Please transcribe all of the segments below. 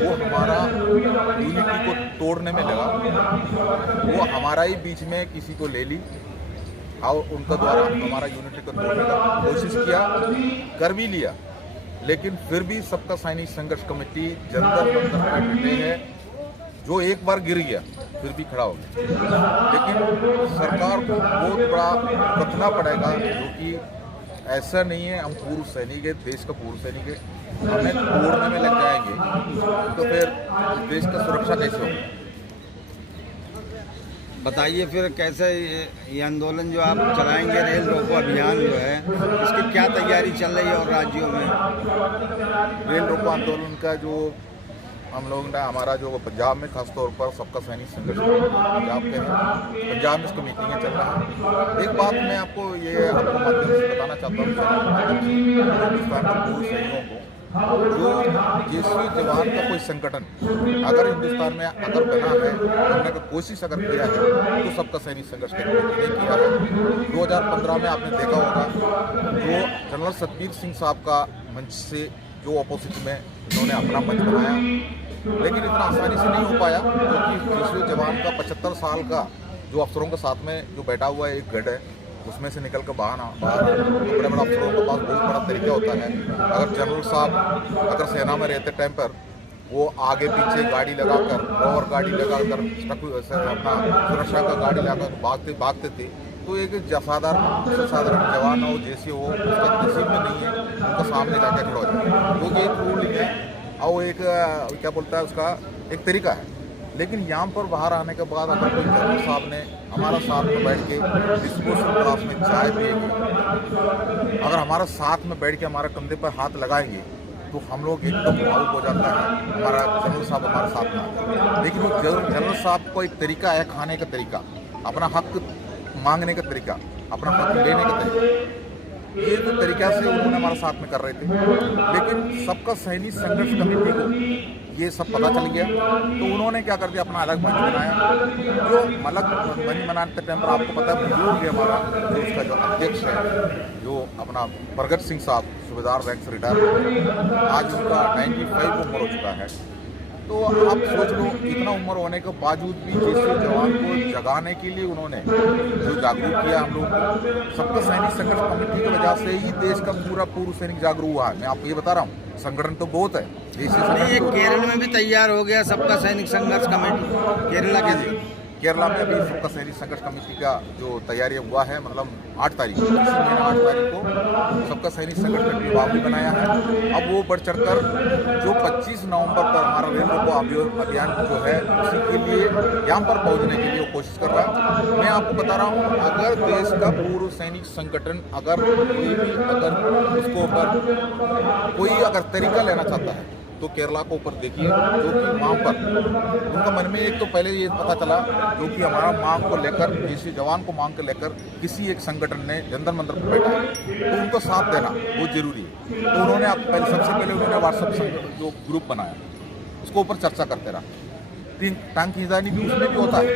वो हमारा यूनिटी को तोड़ने में लगा। वो हमारा ही बीच में किसी को ले ली और उनका द्वारा हमारा यूनिटी को तोड़ने का कोशिश किया, कर भी लिया। लेकिन फिर भी सबका सैनिक संघर्ष कमेटी जंतर मंतर पर डटे है। जो एक बार गिर गया फिर भी खड़ा हो गया। लेकिन सरकार को बहुत बड़ा कतना पड़ेगा, जो कि ऐसा नहीं है हम पूर्व सैनिक है, देश का पूर्व सैनिक है, हमें तोड़ने में लग जाएंगे तो फिर देश का सुरक्षा कैसे होगा। बताइए फिर कैसे ये आंदोलन जो आप चलाएंगे, रेल रोको अभियान जो है, इसकी क्या तैयारी चल रही है और राज्यों में? रेल रोको आंदोलन का जो हम लोग ने हमारा जो पंजाब में खासतौर पर सबका सैनिक संघर्ष पंजाब के हैं, पंजाब में इसकी मीटिंगें चल रहा है। एक बात मैं आपको माध्यम से बताना चाहता हूँ हिंदुस्तान के पूर्व सैनिकों को, जो जैसे जवान का कोई संगठन अगर हिंदुस्तान में अगर बना है, बनने की कोशिश अगर किया है तो सबका सैनिक संघर्ष कमेटी ने किया है। 2015 में आपने देखा होगा जो जनरल सतबीर सिंह साहब का मंच से जो अपोजिट में उन्होंने अपना मंच बनाया, लेकिन इतना आसानी से नहीं हो पाया क्योंकि जैसे जवान का 75 साल का जो अफसरों के साथ में जो बैठा हुआ है एक गढ़ है, उसमें से निकल कर बाहर बड़े बड़े अफसरों के पास बहुत बड़ा तरीका होता है। अगर जनरल साहब अगर सेना में रहते टाइम पर वो आगे पीछे गाड़ी लगाकर और गाड़ी लगाकर अपना सुरक्षा का गाड़ी लगाकर भागते थे, तो एक साधारण जवान हो जैसे हो उसका नसीब में नहीं है उनका सामने जाकर खड़ा हो जाए, क्योंकि एक रूलिंग है और एक क्या बोलता है उसका एक तरीका है। लेकिन यहाँ पर बाहर आने के बाद अगर कोई जनरल साहब ने हमारा साथ में बैठ के डिस्पोजल क्लास में चाय पिएंगे, अगर हमारा साथ में बैठ के हमारे कंधे पर हाथ लगाएंगे तो हम लोग एकदम भावुक हो जाता है, हमारा जनरल साहब हमारे साथ में आता है। लेकिन वो जनरल साहब को एक तरीका है खाने का तरीका, अपना हक मांगने का तरीका, अपना हक लेने का तरीका, ये जो तरीका से उन्होंने हमारे साथ में कर रहे थे। लेकिन सबका सैनिक संघर्ष कमेटी को ये सब पता चल गया तो उन्होंने क्या कर दिया, अपना अलग मंच बनाया। जो अलग मंच बनाते टाइम पर आपको पता है बुजुर्ग है हमारा जो उसका जो अध्यक्ष है जो अपना प्रगट सिंह साहब सूबेदार रैंक से रिटायर, आज उनका 95 उम्र हो चुका है। तो आप सोच लो इतना उम्र होने के बावजूद भी जैसे जवान को जगाने के लिए उन्होंने जो जागरूक किया हम लोग को, सबका सैनिक संघर्ष कमेटी की वजह से ही देश का पूरा पूर्व सैनिक जागरूक हुआ है। मैं आपको ये बता रहा हूँ, संगठन तो बहुत है। ये केरल में भी तैयार हो गया सबका सैनिक संघर्ष कमेटी, केरला में अभी सबका सैनिक संघर्ष कमेटी का जो तैयारी हुआ है, मतलब 8 तारीख को, इसी महीने 8 तारीख को सबका सैनिक संघर्ष कमेटी विभाग भी बनाया है। अब वो बढ़ चढ़कर जो 25 नवंबर पर हमारा रेल रोको अभियान जो है उसी के लिए यहाँ पर पहुँचने के लिए वो कोशिश कर रहा है। मैं आपको बता रहा हूँ, अगर देश का पूर्व सैनिक संगठन अगर कोई भी अगर उसको ऊपर कोई अगर तरीका लेना चाहता है तो केरला को ऊपर देखिए, जो कि वहाँ पर उनका मन में एक तो पहले ये पता चला जो कि हमारा मांग को लेकर किसी जवान को मांग को लेकर किसी एक संगठन ने जंतर मंतर पर बैठा है तो उनको साथ देना बहुत जरूरी है। तो उन्होंने सबसे पहले उन्होंने व्हाट्सएप जो ग्रुप बनाया उसको ऊपर चर्चा करते रहा। टांग खींचानी भी उसमें भी होता है,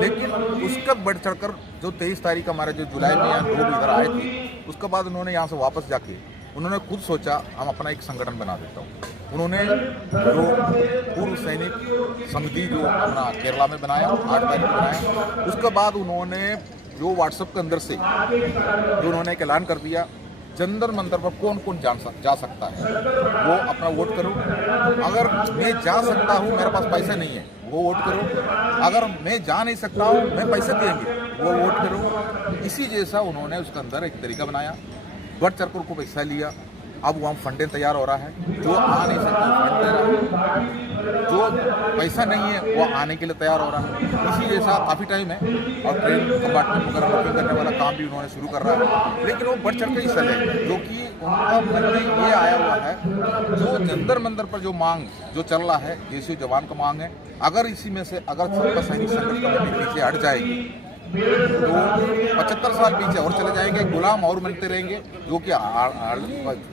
लेकिन उसका बढ़ चढ़कर जो 23 तारीख हमारे जो जुलाई में यहाँ लोग इधर आए थे, उसके बाद उन्होंने यहाँ से वापस जाके उन्होंने खुद सोचा हम अपना एक संगठन बना देता हूँ। उन्होंने जो पूर्व सैनिक समिति जो अपना केरला में बनाया, 8 तारीख को बनाया, उसके बाद उन्होंने जो व्हाट्सएप के अंदर से जो उन्होंने एक ऐलान कर दिया, जंतर मंतर पर कौन कौन जा सकता है वो अपना वोट करो। अगर मैं जा सकता हूँ, मेरे पास पैसे नहीं है, वो वोट करो। अगर मैं जा नहीं सकता हूँ, मैं पैसे देंगे, वो वोट करो। इसी जैसा उन्होंने उसके अंदर एक तरीका बनाया, बढ़ चढ़कर को पैसा लिया। अब वहाँ फंडिंग तैयार हो रहा है, जो आ नहीं सकता फंड दे रहा है, जो पैसा नहीं है वो आने के लिए तैयार हो रहा है। इसी जैसा काफ़ी टाइम है और ट्रेन कंपार्टमेंट वगैरह बुकिंग करने वाला काम भी उन्होंने शुरू कर रहा है। लेकिन वो बढ़ चढ़ कर हिस्सा लेंगे, जो कि उनका मन में ये आया हुआ है, जो जंतर मंतर पर जो मांग जो चल रहा है, जैसे जवान का मांग है, अगर इसी में से अगर सबका सैनिक संघर्ष कमेटी पीछे हट जाएगी तो 75 साल पीछे और चले जाएंगे, गुलाम और बनते रहेंगे, जो कि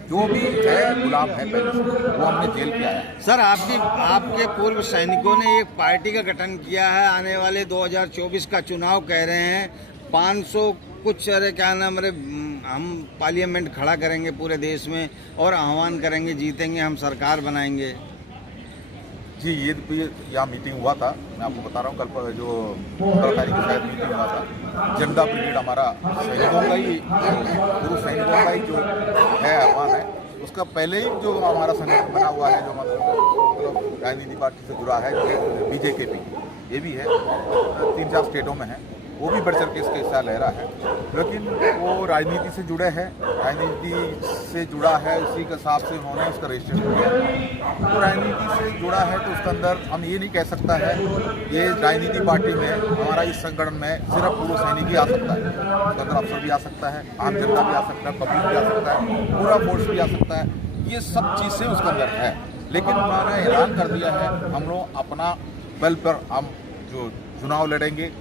जो भी है गुलाम है पहले से, वो हमने जेल किया है। सर आपके पूर्व सैनिकों ने एक पार्टी का गठन किया है, आने वाले 2024 का चुनाव कह रहे हैं, 500 कुछ अरे क्या नाम अरे हम पार्लियामेंट खड़ा करेंगे पूरे देश में और आह्वान करेंगे जीतेंगे हम सरकार बनाएंगे। जी, ये भी यहाँ मीटिंग हुआ था। मैं आपको बता रहा हूँ, कल जो 15 तारीख को शायद मीटिंग हुआ था। जनता ब्रिगेड हमारा सैनिकों का ही, पूर्व सैनिकों का ही जो है आह्वान है, उसका पहले ही जो हमारा संगठन बना हुआ है, जो मतलब राजनीति पार्टी से जुड़ा है, जो बीजेकेपी, ये भी है, 3-4 स्टेटों में है, वो भी बढ़ चढ़ के इसका हिस्सा ले रहा है। लेकिन वो राजनीति से जुड़े हैं, राजनीति से जुड़ा है, उसी के हिसाब से उन्होंने उसका रजिस्ट्रेशन किया। तो राजनीति से जुड़ा है तो उसके अंदर हम ये नहीं कह सकता है ये राजनीति पार्टी में, हमारा इस संगठन में सिर्फ पूर्व सैनिक ही आ सकता है। उसके अंदर अफसर भी आ सकता है, आम जनता भी आ सकता है, पब्लिक भी आ सकता है, पूरा फोर्स भी आ सकता है। ये सब चीज़ें उसके अंदर है। लेकिन उन्होंने ऐलान कर दिया है, हम लोग अपना बल पर हम जो चुनाव लड़ेंगे,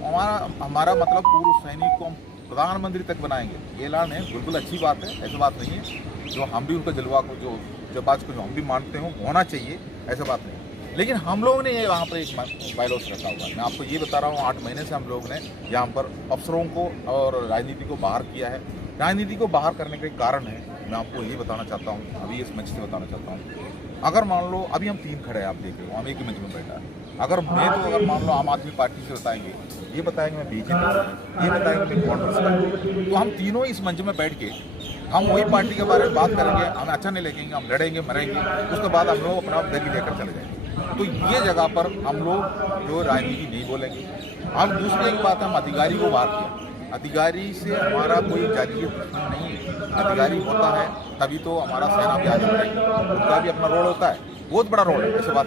हमारा मतलब पूर्व सैनिक को हम प्रधानमंत्री तक बनाएंगे, ये ऐलान है। बिल्कुल अच्छी बात है, ऐसी बात नहीं है। जो हम भी उनका जलवा को, जो जबाज को जो हम भी मानते हो होना चाहिए, ऐसा बात नहीं। लेकिन हम लोगों ने ये वहाँ पर एक बायलॉस रखा हुआ है। मैं आपको ये बता रहा हूँ, 8 महीने से हम लोग ने यहाँ पर अफसरों को और राजनीति को बाहर किया है। राजनीति को बाहर करने का एक कारण है, मैं आपको ये बताना चाहता हूँ, अभी इस मंच से बताना चाहता हूँ। अगर मान लो अभी हम 3 खड़े हैं, आप देख रहे हो, हम एक ही मंच में बैठा है। अगर मान लो आम आदमी पार्टी से बताएंगे, ये बताएंगे मैं बीजेपी से, ये बताएंगे मैं कांग्रेस से, तो हम तीनों इस मंच में बैठ के हम वही पार्टी के बारे में बात करेंगे, हमें अच्छा नहीं लगेंगे, हम लड़ेंगे मरेंगे, उसके बाद हम लोग अपना दली लेकर चले जाएंगे। तो ये जगह पर हम लोग जो राजनीति नहीं बोलेंगे। अब दूसरी एक बात, हम अधिकारी को बाहर किया। अधिकारी से हमारा कोई जातीय दुश्मन नहीं है। अधिकारी होता है तभी तो हमारा सेना भी आगे बढ़ेगी, उनका भी अपना रोल होता है, बहुत बड़ा रोल है, ऐसे बात